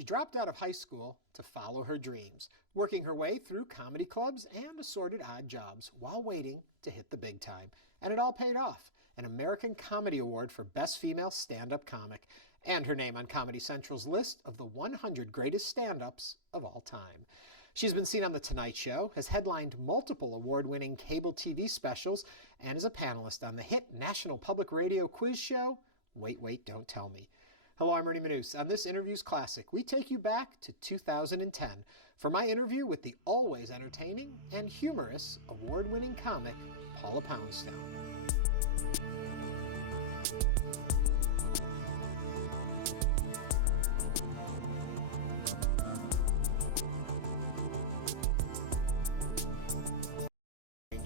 She dropped out of high school to follow her dreams, working her way through comedy clubs and assorted odd jobs while waiting to hit the big time. And it all paid off. An American Comedy Award for Best Female Stand-Up Comic, and her name on Comedy Central's list of the 100 greatest stand-ups of all time. She's been seen on The Tonight Show, has headlined multiple award-winning cable TV specials, and is a panelist on the hit National Public Radio quiz show, Wait, Wait, Don't Tell Me. Hello, I'm Ernie Manouse. On this Interviews Classic, we take you back to 2010 for my interview with the always entertaining and humorous award-winning comic, Paula Poundstone.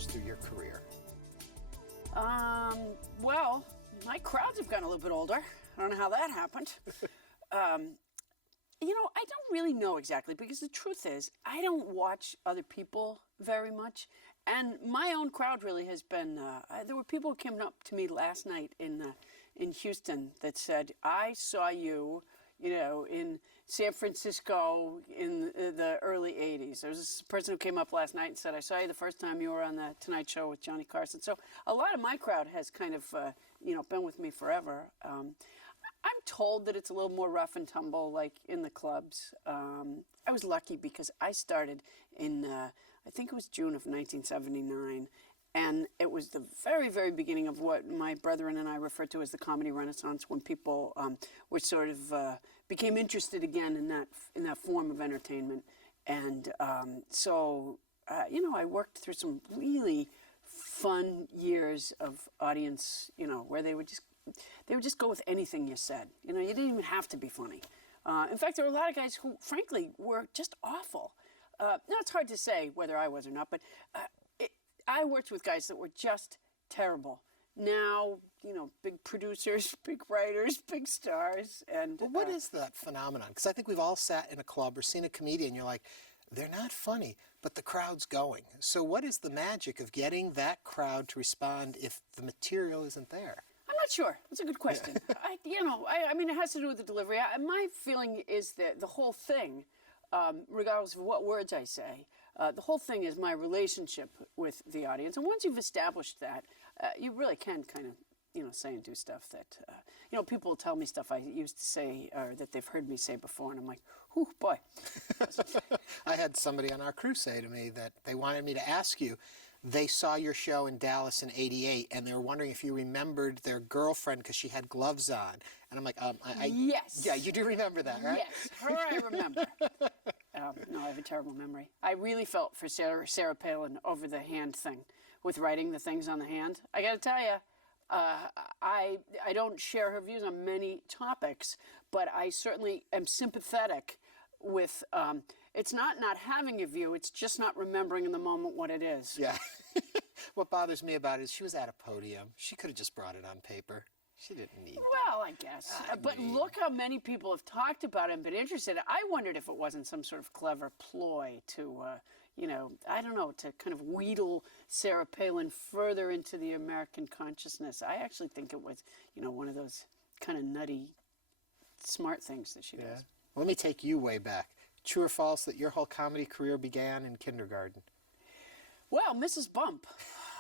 Through your career? Well, my crowds have gotten a little bit older. I don't know how that happened. You know, I don't really know exactly, because the truth is, I don't watch other people very much. And my own crowd really has been, there were people who came up to me last night in Houston that said, I saw you, you know, in San Francisco in the early 80s. There was this person who came up last night and said, I saw you the first time you were on the Tonight Show with Johnny Carson. So a lot of my crowd has kind of, you know, been with me forever. I'm told that it's a little more rough and tumble, like in the clubs. I was lucky because I started in, I think it was June of 1979. And it was the very, very beginning of what my brethren and I refer to as the comedy renaissance, when people were sort of became interested again in that form of entertainment. And so, you know, I worked through some really fun years of audience, you know, where they would just go with anything you said. You know, you didn't even have to be funny. In fact, there were a lot of guys who, frankly, were just awful. Now, it's hard to say whether I was or not, but I worked with guys that were just terrible. Now, you know, big producers, big writers, big stars, and... Well, what is that phenomenon? Because I think we've all sat in a club or seen a comedian, you're like, they're not funny, but the crowd's going. So what is the magic of getting that crowd to respond if the material isn't there? I'm not sure. That's a good question. I mean, it has to do with the delivery. My feeling is that the whole thing, regardless of what words I say, the whole thing is my relationship with the audience. And once you've established that, you really can kind of, you know, say and do stuff that, you know, people will tell me stuff I used to say or that they've heard me say before, and I'm like, whew, boy. I had somebody on our crew say to me that they wanted me to ask you, they saw your show in Dallas in '88, and they were wondering if you remembered their girlfriend because she had gloves on. And I'm like, yes. Yeah, you do remember that, right? Yes, her I remember. No, I have a terrible memory. I really felt for Sarah Palin over the hand thing with writing the things on the hand. I got to tell you, I don't share her views on many topics, but I certainly am sympathetic with, it's not having a view, it's just not remembering in the moment what it is. Yeah. What bothers me about it is she was at a podium. She could have just brought it on paper. She didn't need Well, I guess. But look how many people have talked about it and been interested. I wondered if it wasn't some sort of clever ploy to, you know, I don't know, to kind of wheedle Sarah Palin further into the American consciousness. I actually think it was, you know, one of those kind of nutty, smart things that she does. Let me take you way back. True or false that your whole comedy career began in kindergarten? Well, Mrs. Bump,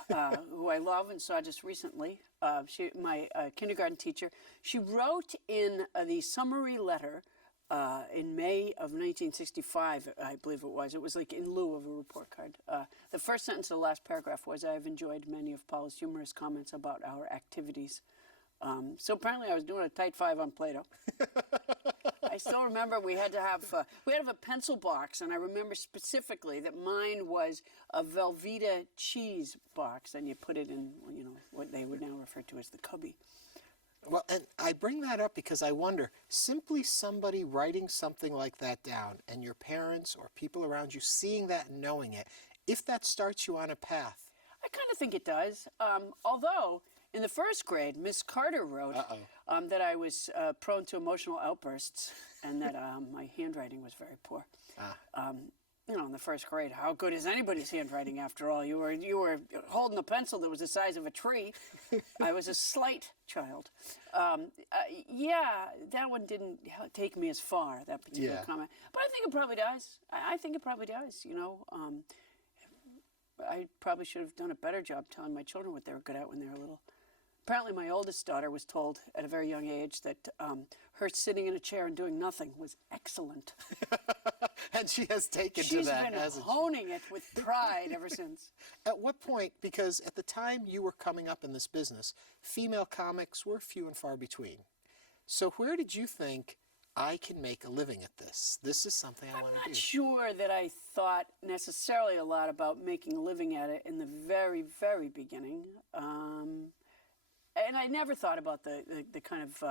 who I love and saw just recently, my kindergarten teacher, she wrote in the summary letter in May of 1965, I believe it was. It was like in lieu of a report card. The first sentence of the last paragraph was, I've enjoyed many of Paula's humorous comments about our activities. So apparently I was doing a tight 5 on Play-Doh. I still remember we had to have a pencil box, and I remember specifically that mine was a Velveeta cheese box, and you put it in, you know, what they would now refer to as the cubby. Well, and I bring that up because I wonder, simply somebody writing something like that down, and your parents or people around you seeing that and knowing it, if that starts you on a path. I kind of think it does, although in the first grade, Miss Carter wrote that I was prone to emotional outbursts and that my handwriting was very poor. you know, in the first grade, how good is anybody's handwriting after all? You were holding a pencil that was the size of a tree. I was a slight child. Yeah, that one didn't take me as far, that particular comment. But I think it probably does. I think it probably does, you know. I probably should have done a better job telling my children what they were good at when they were little. Apparently, my oldest daughter was told at a very young age that her sitting in a chair and doing nothing was excellent. And she has taken to She's that, been hasn't honing it with pride ever since. At what point, because at the time you were coming up in this business, female comics were few and far between. So where did you think, I can make a living at this? This is something I want to do. I'm not sure that I thought necessarily a lot about making a living at it in the very, very beginning. And I never thought about the kind of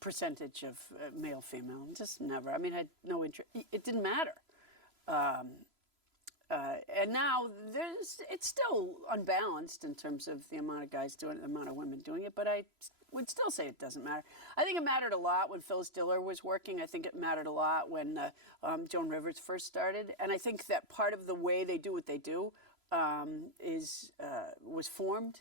percentage of male, female. Just never. I mean, I had no interest. It didn't matter. And now it's still unbalanced in terms of the amount of guys doing it, the amount of women doing it. But I would still say it doesn't matter. I think it mattered a lot when Phyllis Diller was working. I think it mattered a lot when Joan Rivers first started. And I think that part of the way they do what they do was formed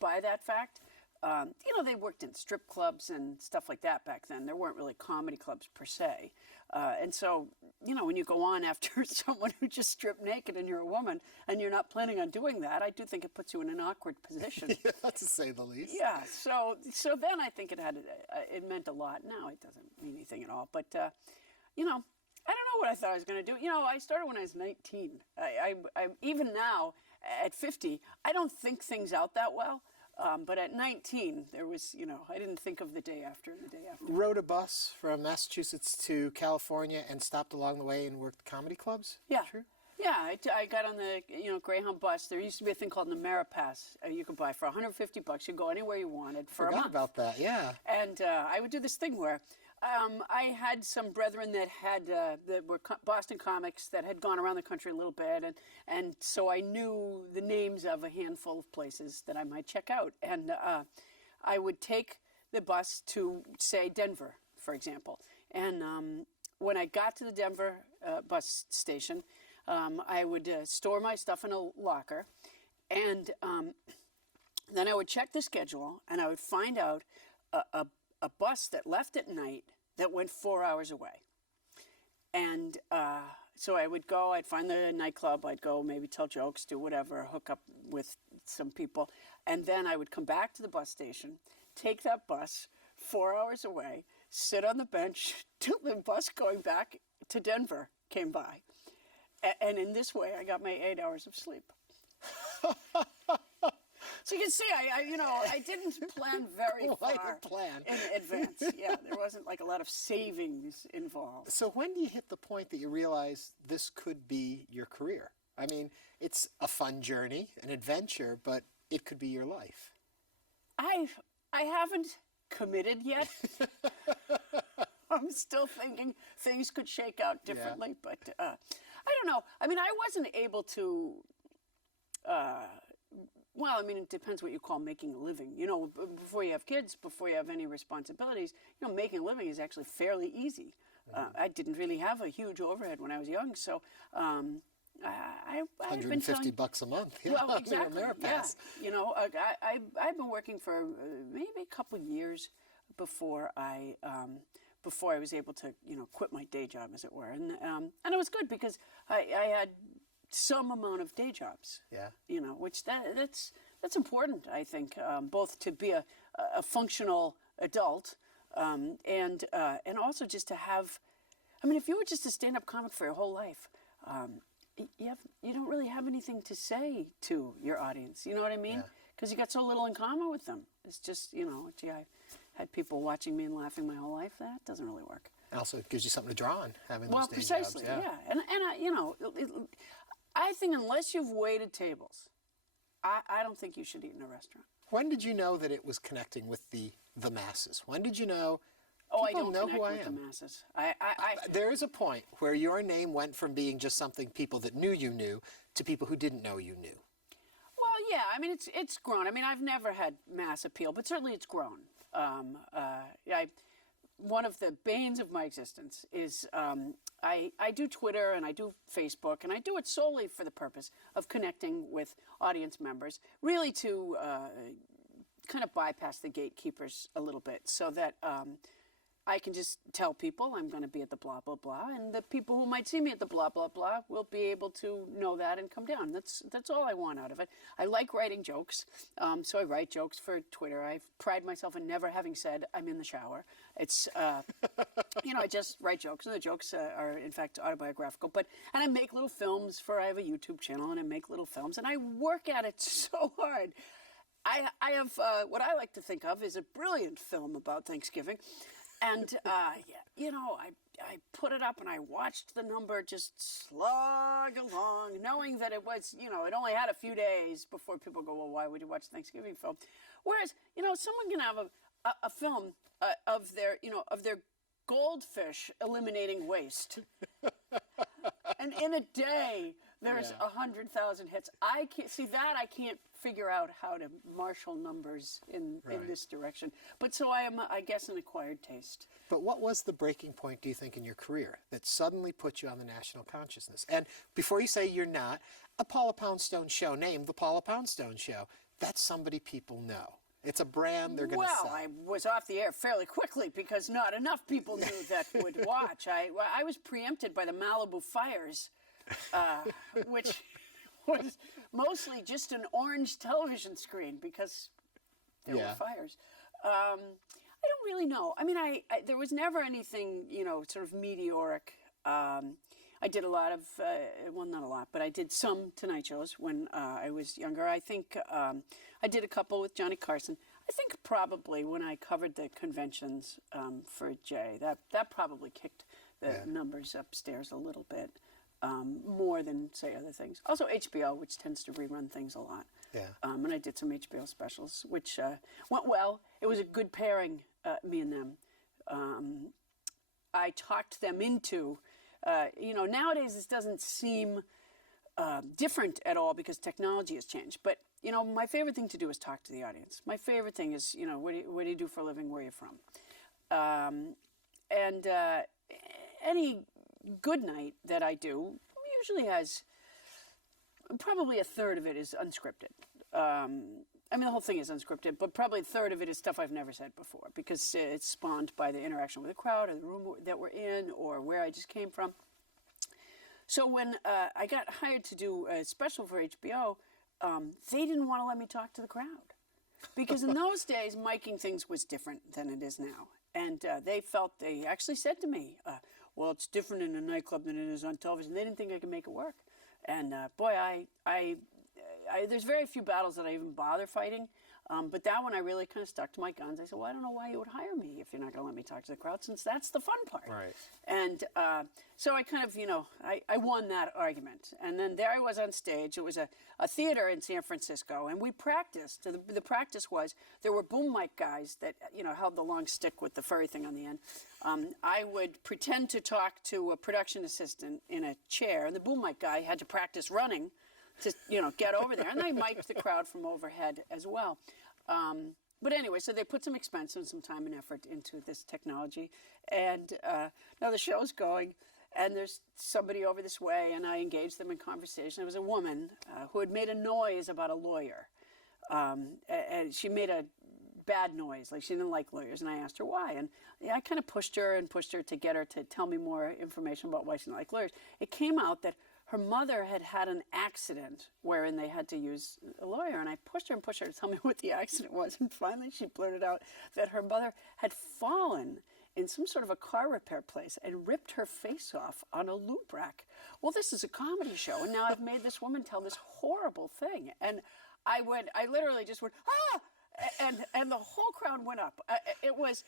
by that fact. You know, they worked in strip clubs and stuff like that back then. There weren't really comedy clubs per se. And so, you know, when you go on after someone who just stripped naked and you're a woman and you're not planning on doing that, I do think it puts you in an awkward position. Yeah, to say the least. Yeah, so then I think it meant a lot. Now it doesn't mean anything at all. But, you know, I don't know what I thought I was going to do. You know, I started when I was 19. I even now, at 50, I don't think things out that well. But at 19, there was, you know, I didn't think of the day after and the day after. Rode a bus from Massachusetts to California and stopped along the way and worked comedy clubs? Yeah. True? Yeah, I got on the, you know, Greyhound bus. There used to be a thing called the Ameripass. You could buy for $150. You go anywhere you wanted for a month. Forgot about that, yeah. And I would do this thing where I had some brethren that were Boston comics that had gone around the country a little bit, and so I knew the names of a handful of places that I might check out. And I would take the bus to, say, Denver, for example. And when I got to the Denver bus station, I would store my stuff in a locker, and then I would check the schedule, and I would find out a bus that left at night that went 4 hours away. And so I would go, I'd find the nightclub, I'd go maybe tell jokes, do whatever, hook up with some people. And then I would come back to the bus station, take that bus 4 hours away, sit on the bench till the bus going back to Denver came by. And in this way, I got my 8 hours of sleep. So you can see, I didn't plan very far in advance. Yeah, there wasn't like a lot of savings involved. So when do you hit the point that you realize this could be your career? I mean, it's a fun journey, an adventure, but it could be your life. I haven't committed yet. I'm still thinking things could shake out differently, but I don't know. I mean, I wasn't able to... Well, I mean, it depends what you call making a living. You know, before you have kids, before you have any responsibilities, you know, making a living is actually fairly easy. I didn't really have a huge overhead when I was young, so I've been telling... $150 a month. Yeah, well, exactly. Yeah. You know, I've been working for maybe a couple of years before I was able to, you know, quit my day job, as it were, and it was good because I had some amount of day jobs. Yeah. You know, which that's important, I think, both to be a functional adult and also just to have. I mean, if you were just a stand-up comic for your whole life, you don't really have anything to say to your audience. You know what I mean? Because you got so little in common with them. It's just, you know, gee, I had people watching me and laughing my whole life. That doesn't really work. And also, it gives you something to draw on, having those well, day precisely, jobs. Yeah. And you know, I think unless you've waited tables, I don't think you should eat in a restaurant. When did you know that it was connecting with the masses? When did you know? Oh, I don't know connect who I with am. the masses. There is a point where your name went from being just something people that knew you knew to people who didn't know you knew. Well, yeah. I mean, it's grown. I mean, I've never had mass appeal, but certainly it's grown. one of the banes of my existence is I do Twitter and I do Facebook, and I do it solely for the purpose of connecting with audience members, really to kind of bypass the gatekeepers a little bit, so that I can just tell people I'm going to be at the blah, blah, blah, and the people who might see me at the blah, blah, blah will be able to know that and come down. That's all I want out of it. I like writing jokes, so I write jokes for Twitter. I pride myself in never having said I'm in the shower. It's, I just write jokes, and the jokes are, in fact, autobiographical. And I make little films I have a YouTube channel, and I make little films, and I work at it so hard. I have what I like to think of as a brilliant film about Thanksgiving. And, I put it up and I watched the number just slog along, knowing that it was, it only had a few days before people go, well, why would you watch a Thanksgiving film? Whereas, someone can have a film of their goldfish eliminating waste. And in a day, there's 100,000 hits. I can't figure out how to marshal numbers in this direction. But so I am, I guess, an acquired taste. But what was the breaking point, do you think, in your career that suddenly put you on the national consciousness? And before you say you're not, a Paula Poundstone show named The Paula Poundstone Show, that's somebody people know. It's a brand they're going to sell. Well, I was off the air fairly quickly because not enough people knew that would watch. I was preempted by the Malibu fires, which was mostly just an orange television screen because there were fires. I don't really know. I mean, there was never anything, sort of meteoric. I did a lot of, well, not a lot, but I did some Tonight shows when I was younger. I think I did a couple with Johnny Carson. I think probably when I covered the conventions for Jay, that probably kicked the numbers upstairs a little bit, more than, say, other things. Also HBO, which tends to rerun things a lot. Yeah. And I did some HBO specials, which went well. It was a good pairing, me and them. I talked them into, nowadays this doesn't seem different at all because technology has changed. But, my favorite thing to do is talk to the audience. My favorite thing is, what do you do for a living? Where are you from? Any good night that I do usually has probably a third of it is unscripted. The whole thing is unscripted, but probably a third of it is stuff I've never said before because it's spawned by the interaction with the crowd or the room that we're in or where I just came from. So when I got hired to do a special for HBO, they didn't want to let me talk to the crowd because in those days, miking things was different than it is now. And they actually said to me, well, it's different in a nightclub than it is on television. They didn't think I could make it work. And boy, there's very few battles that I even bother fighting. But that one I really kind of stuck to my guns. I said, well, I don't know why you would hire me if you're not going to let me talk to the crowd, since that's the fun part. Right. And so I kind of, I won that argument. And then there I was on stage. It was a theater in San Francisco, and we practiced. The practice was there were boom mic guys that, held the long stick with the furry thing on the end. I would pretend to talk to a production assistant in a chair, and the boom mic guy had to practice running to, get over there. And they mic'd the crowd from overhead as well. But anyway, so they put some expense and some time and effort into this technology. And now the show's going, and there's somebody over this way, and I engaged them in conversation. It was a woman who had made a noise about a lawyer. And she made a bad noise, like she didn't like lawyers, and I asked her why. And I kind of pushed her to get her to tell me more information about why she didn't like lawyers. It came out that her mother had an accident wherein they had to use a lawyer, and I pushed her to tell me what the accident was, and finally she blurted out that her mother had fallen in some sort of a car repair place and ripped her face off on a loop rack. Well, this is a comedy show, and now I've made this woman tell this horrible thing, and I literally just went, ah! And the whole crowd went up. It was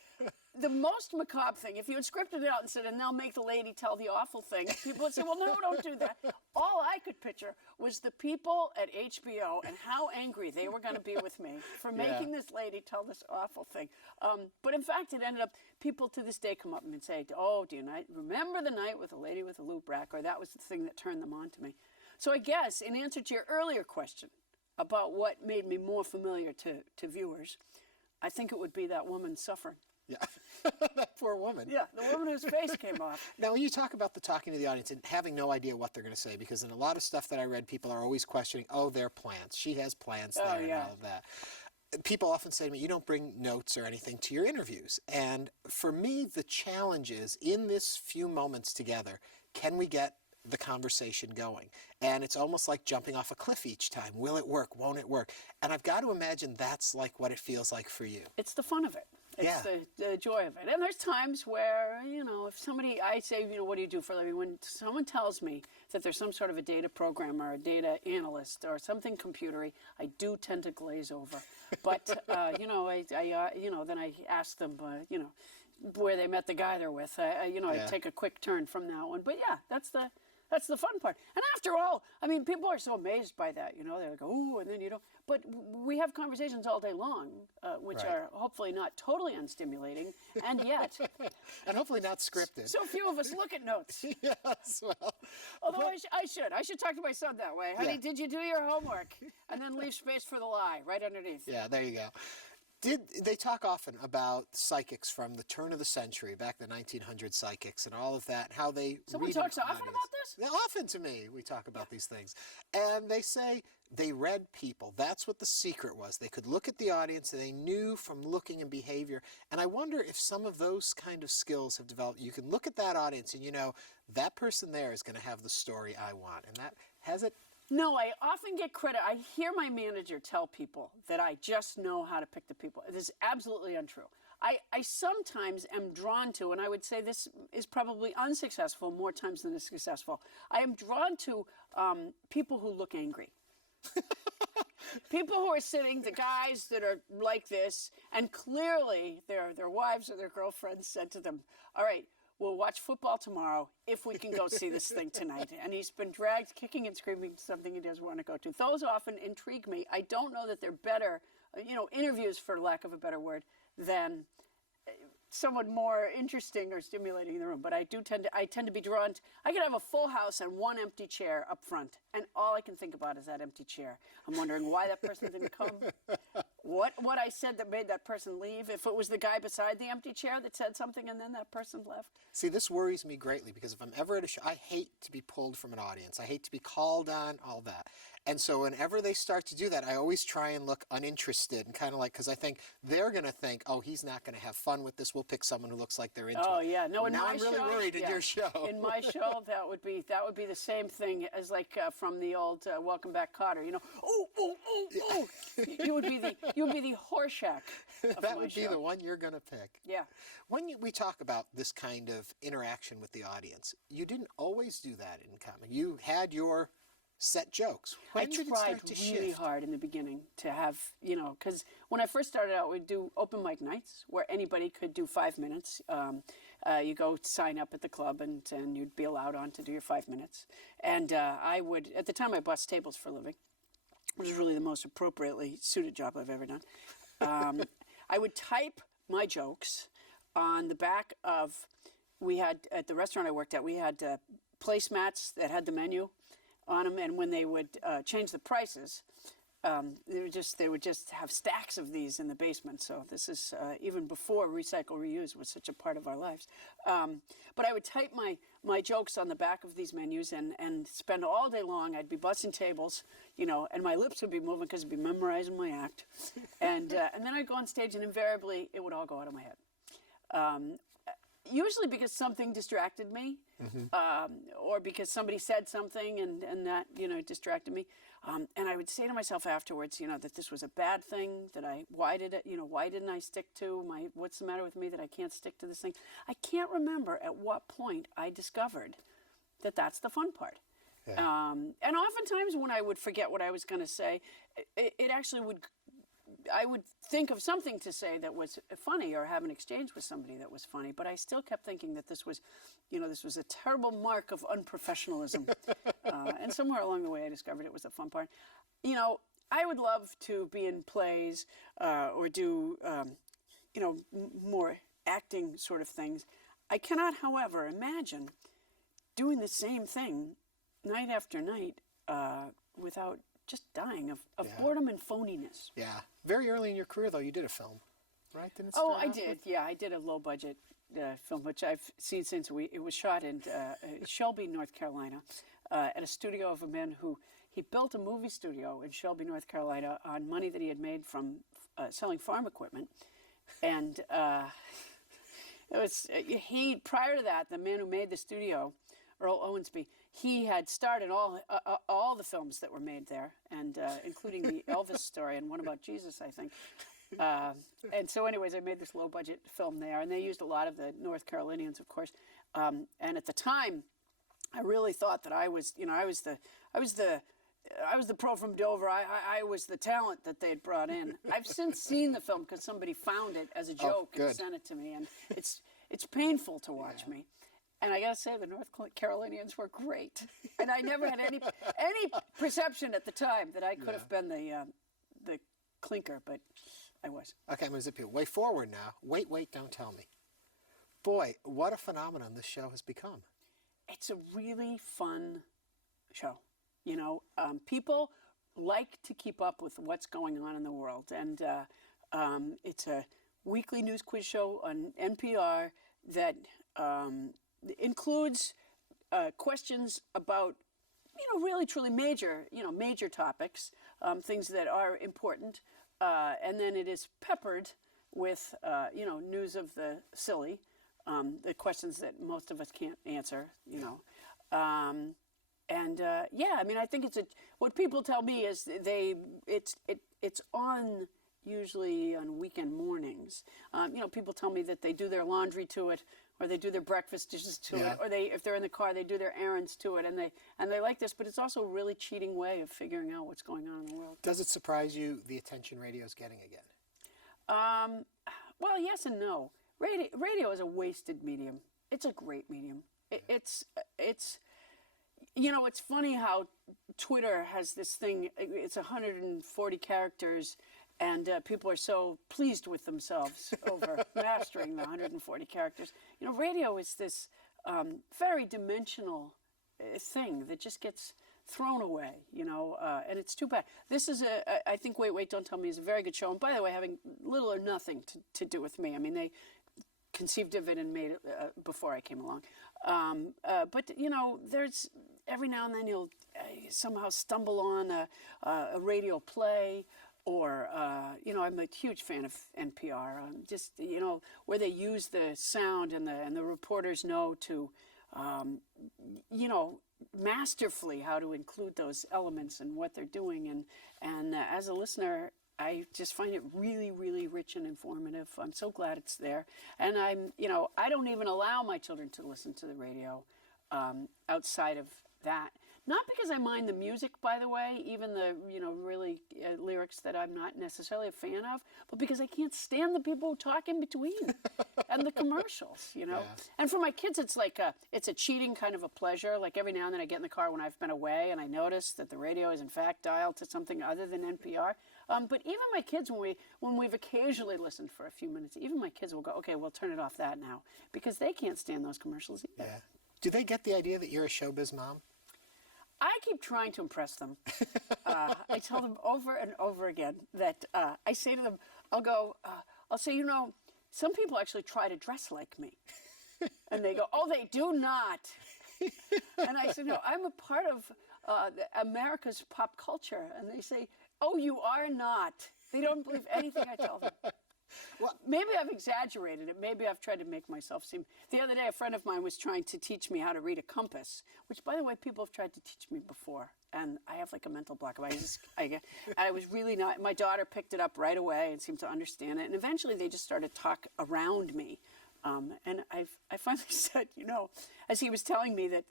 the most macabre thing. If you had scripted it out and said, and now make the lady tell the awful thing, people would say, well, no, don't do that. All I could picture was the people at HBO and how angry they were going to be with me for making this lady tell this awful thing. But in fact, it ended up, people to this day come up and say, oh, do you remember the night with the lady with the loop rack? Or that was the thing that turned them on to me. So I guess, in answer to your earlier question, about what made me more familiar to viewers, I think it would be that woman suffering. Yeah, that poor woman. Yeah, the woman whose face came off. Now, when you talk about the talking to the audience and having no idea what they're going to say, because in a lot of stuff that I read, people are always questioning, oh, their plants. She has plants there and all of that. People often say to me, you don't bring notes or anything to your interviews. And for me, the challenge is, in this few moments together, can we get the conversation going? And it's almost like jumping off a cliff each time. Will it work? Won't it work? And I've got to imagine that's like what it feels like for you. It's the fun of it. It's the joy of it. And there's times where, if somebody, I say, what do you do for a living? When someone tells me that there's some sort of a data programmer, a data analyst, or something computery, I do tend to glaze over. But, then I ask them, where they met the guy they're with. I take a quick turn from that one. But yeah, that's the fun part. And after all, I mean, people are so amazed by that. They're like, ooh, and then you don't. But we have conversations all day long, which are hopefully not totally unstimulating, and yet. And hopefully not scripted. So few of us look at notes. Yes, well. Although I should talk to my son that way. Honey, did you do your homework? And then leave space for the lie right underneath. Yeah, there you go. They talk often about psychics from the turn of the century, back in the 1900s psychics and all of that, how they Someone read talks an often audience. about this? Yeah, often to me, we talk about these things. And they say they read people. That's what the secret was. They could look at the audience and they knew from looking and behavior. And I wonder if some of those kind of skills have developed. You can look at that audience and that person there is going to have the story I want. And that has it. No, I often get credit. I hear my manager tell people that I just know how to pick the people. It is absolutely untrue. I sometimes am drawn to, and I would say this is probably unsuccessful more times than it's successful. I am drawn to people who look angry. People who are sitting, the guys that are like this, and clearly their wives or their girlfriends said to them, all right, we'll watch football tomorrow if we can go see this thing tonight. And he's been dragged kicking and screaming to something he doesn't want to go to. Those often intrigue me. I don't know that they're better, interviews, for lack of a better word, than someone more interesting or stimulating in the room. But I tend to be drawn to, I could have a full house and one empty chair up front, and all I can think about is that empty chair. I'm wondering why that person didn't come. What I said that made that person leave, if it was the guy beside the empty chair that said something and then that person left. See, this worries me greatly because if I'm ever at a show, I hate to be pulled from an audience. I hate to be called on, all that. And so whenever they start to do that, I always try and look uninterested and kind of like, because I think they're going to think, oh, he's not going to have fun with this. We'll pick someone who looks like they're into it. Oh, yeah. No, in now my I'm really show, worried in your show. In my show, that would be the same thing as like from the old Welcome Back, Kotter. Oh. You would be the Horshack. That would be the one you're going to pick. Yeah. When we talk about this kind of interaction with the audience, you didn't always do that in comedy. You had your set jokes. When did it tried start to really shift? hard in the beginning to have, because when I first started out, we'd do open mic nights where anybody could do 5 minutes. You go sign up at the club and you'd be allowed on to do your 5 minutes. And I would, at the time I bussed tables for a living, which is really the most appropriately suited job I've ever done. I would type my jokes on the back of, we had, at the restaurant I worked at, we had placemats that had the menu on them, and when they would change the prices, they would just have stacks of these in the basement. So this is even before recycle reuse was such a part of our lives. But I would type my jokes on the back of these menus and spend all day long. I'd be bussing tables, and my lips would be moving because I'd be memorizing my act, and then I'd go on stage, and invariably it would all go out of my head. Usually because something distracted me, or because somebody said something and that, distracted me. And I would say to myself afterwards, that this was a bad thing, that why didn't I stick to what's the matter with me that I can't stick to this thing? I can't remember at what point I discovered that that's the fun part. Yeah. And oftentimes when I would forget what I was going to say, it actually I would think of something to say that was funny or have an exchange with somebody that was funny, but I still kept thinking that this was a terrible mark of unprofessionalism. And somewhere along the way I discovered it was the fun part. I would love to be in plays or do, more acting sort of things. I cannot, however, imagine doing the same thing night after night without just dying of boredom and phoniness. Yeah. Very early in your career, though, you did a film. right? Didn't it Oh, start I off did. with- Yeah, I did a low budget film, which I've seen since it was shot in Shelby, North Carolina, at a studio of a man who he built a movie studio in Shelby, North Carolina, on money that he had made from selling farm equipment, and it was he. Prior to that, the man who made the studio, Earl Owensby, he had started all the films that were made there, and including the Elvis story and one about Jesus, I think. And so, anyways, I made this low-budget film there, and they used a lot of the North Carolinians, of course. And at the time, I really thought that I was the pro from Dover. I was the talent that they had brought in. I've since seen the film because somebody found it as a joke and sent it to me, and it's painful to watch me. And I gotta say, the North Carolinians were great, and I never had any perception at the time that I could have been the clinker, but I was. Okay, I'm going to zip you way forward now. Wait, don't tell me. Boy, what a phenomenon this show has become. It's a really fun show. You know, people like to keep up with what's going on in the world, and it's a weekly news quiz show on NPR that includes questions about, really truly major topics, things that are important, and then it is peppered with, news of the silly, the questions that most of us can't answer, I think what people tell me is it's on usually on weekend mornings. People tell me that they do their laundry to it, or they do their breakfast dishes to it, or if they're in the car, they do their errands to it, and they like this. But it's also a really cheating way of figuring out what's going on in the world. Does it surprise you the attention radio is getting again? Well, yes and no. Radio is a wasted medium. It's a great medium. It's funny how Twitter has this thing. It's 140 characters, and people are so pleased with themselves over mastering the 140 characters. Radio is this very dimensional thing that just gets thrown away, and it's too bad. This is I think Wait, Don't Tell Me is a very good show. And by the way, having little or nothing to do with me. I mean, they conceived of it and made it before I came along. But there's every now and then you'll somehow stumble on a radio play, or I'm a huge fan of NPR. Where they use the sound and the reporters know to, masterfully how to include those elements in what they're doing. And as a listener, I just find it really, really rich and informative. I'm so glad it's there. And I don't even allow my children to listen to the radio outside of that. Not because I mind the music, by the way, even the, really lyrics that I'm not necessarily a fan of, but because I can't stand the people who talk in between and the commercials, Yeah. And for my kids, it's like it's a cheating kind of a pleasure. Like every now and then I get in the car when I've been away and I notice that the radio is in fact dialed to something other than NPR. But even my kids, when we've occasionally listened for a few minutes, even my kids will go, okay, we'll turn it off that now, because they can't stand those commercials either. Yeah. Do they get the idea that you're a showbiz mom? I keep trying to impress them. I tell them over and over again that I say to them, I'll say, some people actually try to dress like me. And they go, oh, they do not. And I say, no, I'm a part of America's pop culture. And they say, oh, you are not. They don't believe anything I tell them. Well, maybe I've exaggerated it. Maybe I've tried to make myself seem... The other day, a friend of mine was trying to teach me how to read a compass, which, by the way, people have tried to teach me before. And I have like a mental block. I was really not... My daughter picked it up right away and seemed to understand it. And eventually, they just started to talk around me. And I finally said, as he was telling me that,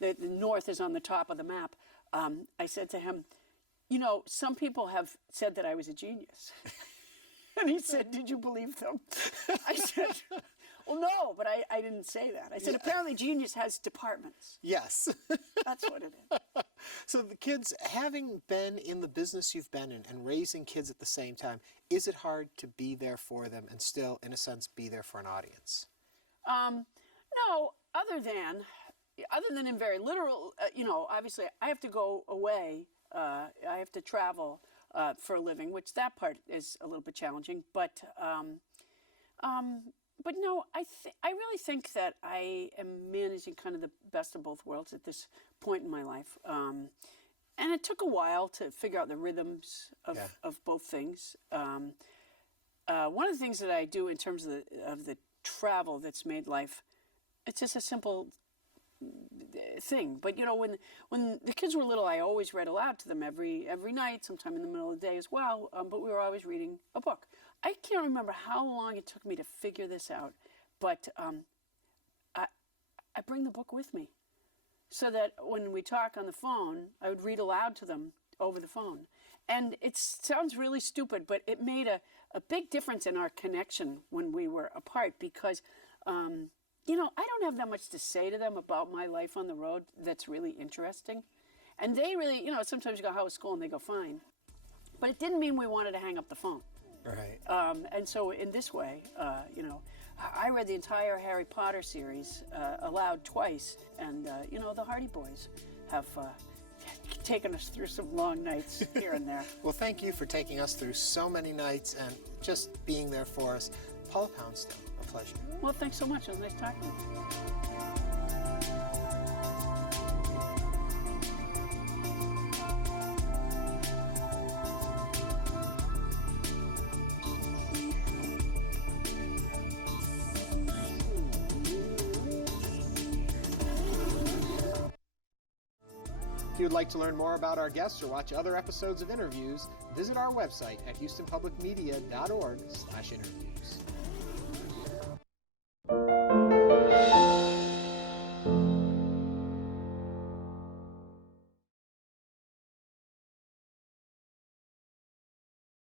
the North is on the top of the map, I said to him, some people have said that I was a genius. And he said, did you believe them? I said, well, no, but I didn't say that. I said, apparently genius has departments. Yes. That's what it is. So the kids, having been in the business you've been in and raising kids at the same time, is it hard to be there for them and still, in a sense, be there for an audience? No, other than in very literal, obviously I have to go away. I have to travel for a living, which that part is a little bit challenging. But no, I really think that I am managing kind of the best of both worlds at this point in my life. And it took a while to figure out the rhythms of both things. One of the things that I do in terms of the travel that's made life, it's just a simple thing. But when the kids were little, I always read aloud to them every night, sometime in the middle of the day as well. But we were always reading a book. I can't remember how long it took me to figure this out, but I bring the book with me, so that when we talk on the phone, I would read aloud to them over the phone. And it sounds really stupid, but it made a big difference in our connection when we were apart, because I don't have that much to say to them about my life on the road that's really interesting. And they really, sometimes you go, how was school? And they go, fine. But it didn't mean we wanted to hang up the phone. Right. And so in this way, I read the entire Harry Potter series aloud twice. And, the Hardy Boys have taken us through some long nights here and there. Well, thank you for taking us through so many nights and just being there for us. Paula Poundstone, a pleasure. Well, thanks so much. It was nice talking to you. If you would like to learn more about our guests or watch other episodes of Interviews, visit our website at houstonpublicmedia.org/interviews.